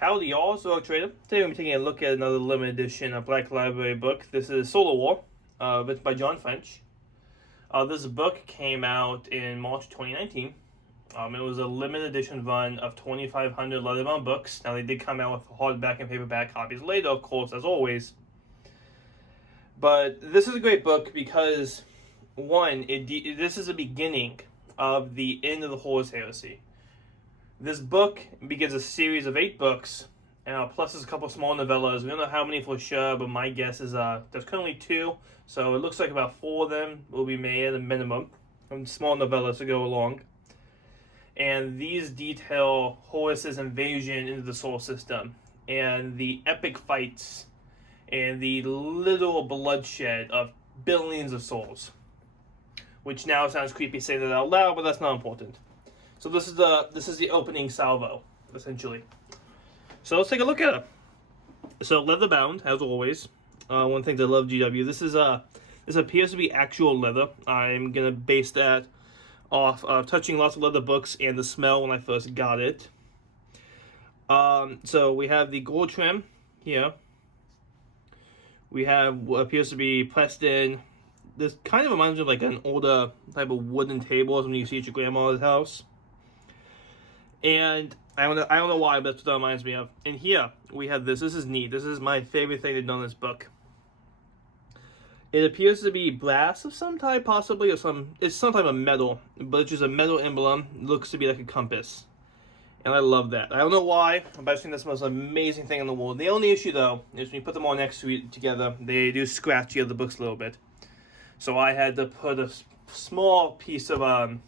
Howdy y'all, Zork Trader. Today we're taking a look at another limited edition of Black Library book. This is Solar War, written by John French. This book came out in March 2019. It was a limited edition run of 2,500 leatherbound books. Now they did come out with hardback and paperback copies later, of course, as always. But this is a great book because, one, this is the beginning of the end of the Hourus Heresy. This book begins a series of 8 books, plus there's a couple small novellas. We don't know how many for sure, but my guess is there's currently 2, so it looks like about 4 of them will be made at a minimum, and small novellas to go along. And these detail Horus's invasion into the solar system, and the epic fights, and the literal bloodshed of billions of souls. Which now sounds creepy saying that out loud, but that's not important. So this is the opening salvo, essentially. So let's take a look at it. So leather bound, as always. One thing that I love GW. This appears to be actual leather. I'm gonna base that off of touching lots of leather books and the smell when I first got it. So we have the gold trim here. We have what appears to be pressed in. This kind of reminds me of like an older type of wooden table when you see at your grandma's house. And I don't know why, but that's what that reminds me of. And here we have this. This is neat. This is my favorite thing they've done in this book. It appears to be brass of some type, possibly, or it's some type of metal, but it's just a metal emblem. It looks to be like a compass. And I love that. I don't know why, but I think that's the most amazing thing in the world. The only issue, though, is when you put them all next to together, they do scratch the other books a little bit. So I had to put a small piece of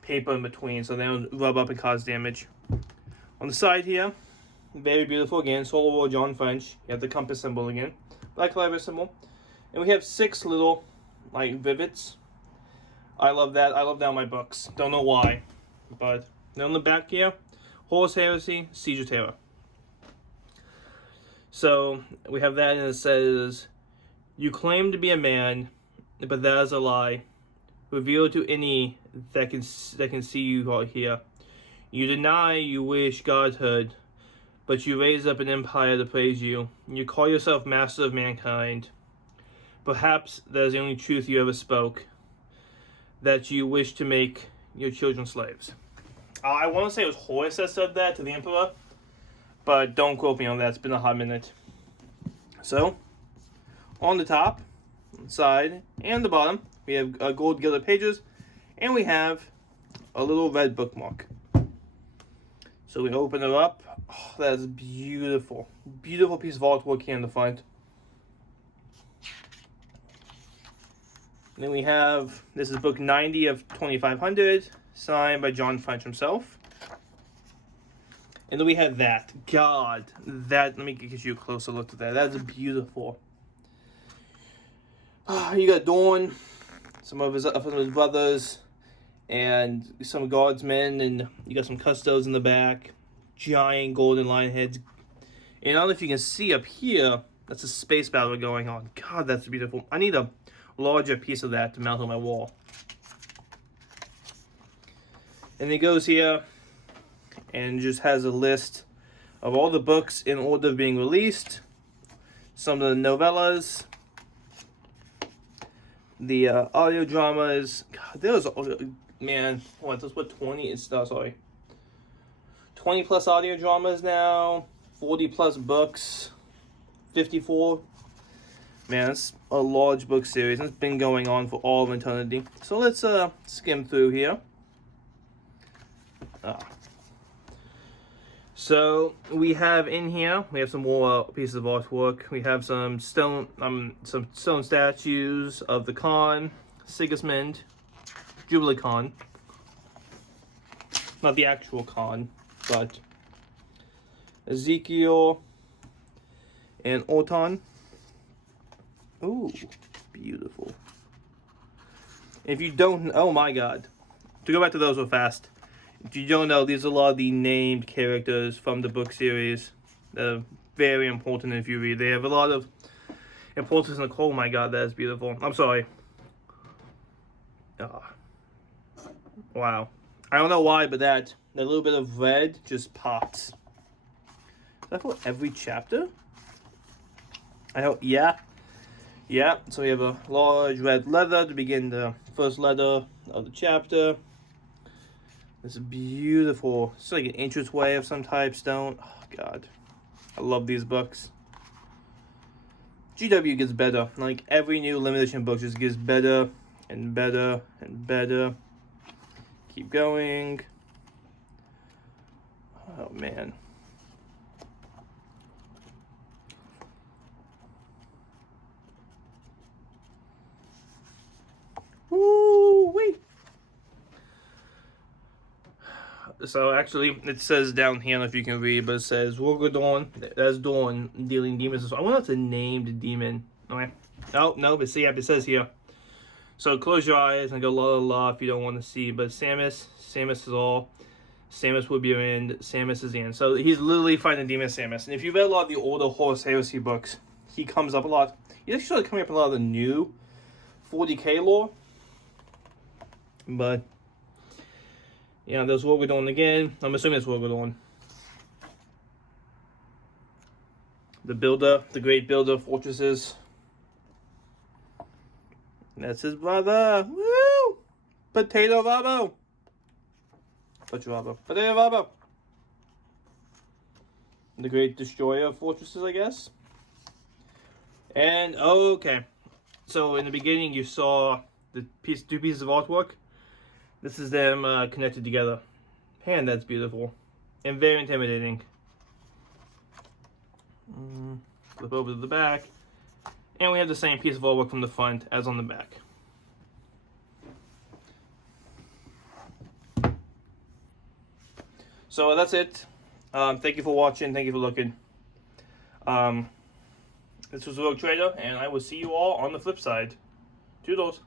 paper in between so they don't rub up and cause damage. On the side here, very beautiful again, Solar War John French. You have the compass symbol again, Black Library symbol. And we have 6 little, like, rivets. I love that. I love that on my books. Don't know why. But then on the back here, Hourus Heresy, Siege of Terra. So we have that, and it says, "You claim to be a man, but that is a lie. Reveal to any that can see you out here. You deny you wish godhood, but you raise up an empire to praise you. You call yourself master of mankind. Perhaps that is the only truth you ever spoke, that you wish to make your children slaves." I want to say it was Horace that said that to the emperor, but don't quote me on that. It's been a hot minute. So, on the top, side, and the bottom, we have gold gilded pages, and we have a little red bookmark. So we open it up. Oh, that is beautiful. Beautiful piece of artwork here in the front. And then we have, this is book 90 of 2,500, signed by John French himself. And then we have that. God, that, let me get you a closer look at that. That is beautiful. You got Dawn, some of his brothers, and some guardsmen, and you got some custos in the back, giant golden lion heads. And I don't know if you can see up here, that's a space battle going on. God, that's beautiful. I need a larger piece of that to mount on my wall. And it goes here, and just has a list of all the books in order of being released, some of the novellas, the audio dramas. God, there's, man, what 20 plus audio dramas now, 40 plus books, 54. Man, it's a large book series, and it's been going on for all of eternity. So let's skim through here. So we have in here, we have some more pieces of artwork. We have some stone statues of the Khan, Sigismund, Jubilee Khan. Not the actual Khan, but Ezekiel and Otan. Ooh, beautiful. If you don't, oh my God. To go back to those real fast. If you don't know, these are a lot of the named characters from the book series that are very important if you read. They have a lot of importance in the oh my God, that is beautiful. I'm sorry. Wow. I don't know why, but that little bit of red just pops. that for every chapter? I hope, yeah. Yeah, so we have a large red letter to begin the first letter of the chapter. This is beautiful. It's like an entranceway of some type, stone. Oh, God. I love these books. GW gets better. Like, every new limited edition book just gets better and better and better. Keep going. Oh, man. Woo-wee! So actually, it says down here, I don't know if you can read, but it says, Dawn, that's Dawn, dealing demons. So I wonder if it's a named demon. Okay. Oh, no, but see, it says here. So close your eyes and go la la la if you don't want to see. But Samus is all. Samus will be your end. Samus is the end. So he's literally fighting demon Samus. And if you've read a lot of the older Horus Heresy books, he comes up a lot. He's actually started coming up in a lot of the new 40k lore. But yeah, there's Dawn again. I'm assuming it's Dawn. The builder, the great builder of fortresses. That's his brother. Woo! Potato Rabo. Potato Rabo. The great destroyer of fortresses, I guess. And, okay. So, in the beginning, you saw the two pieces of artwork. This is them connected together. Man, that's beautiful. And very intimidating. Flip over to the back. And we have the same piece of artwork from the front as on the back. So that's it. Thank you for watching. Thank you for looking. This was Rogue Trader, and I will see you all on the flip side. Toodles.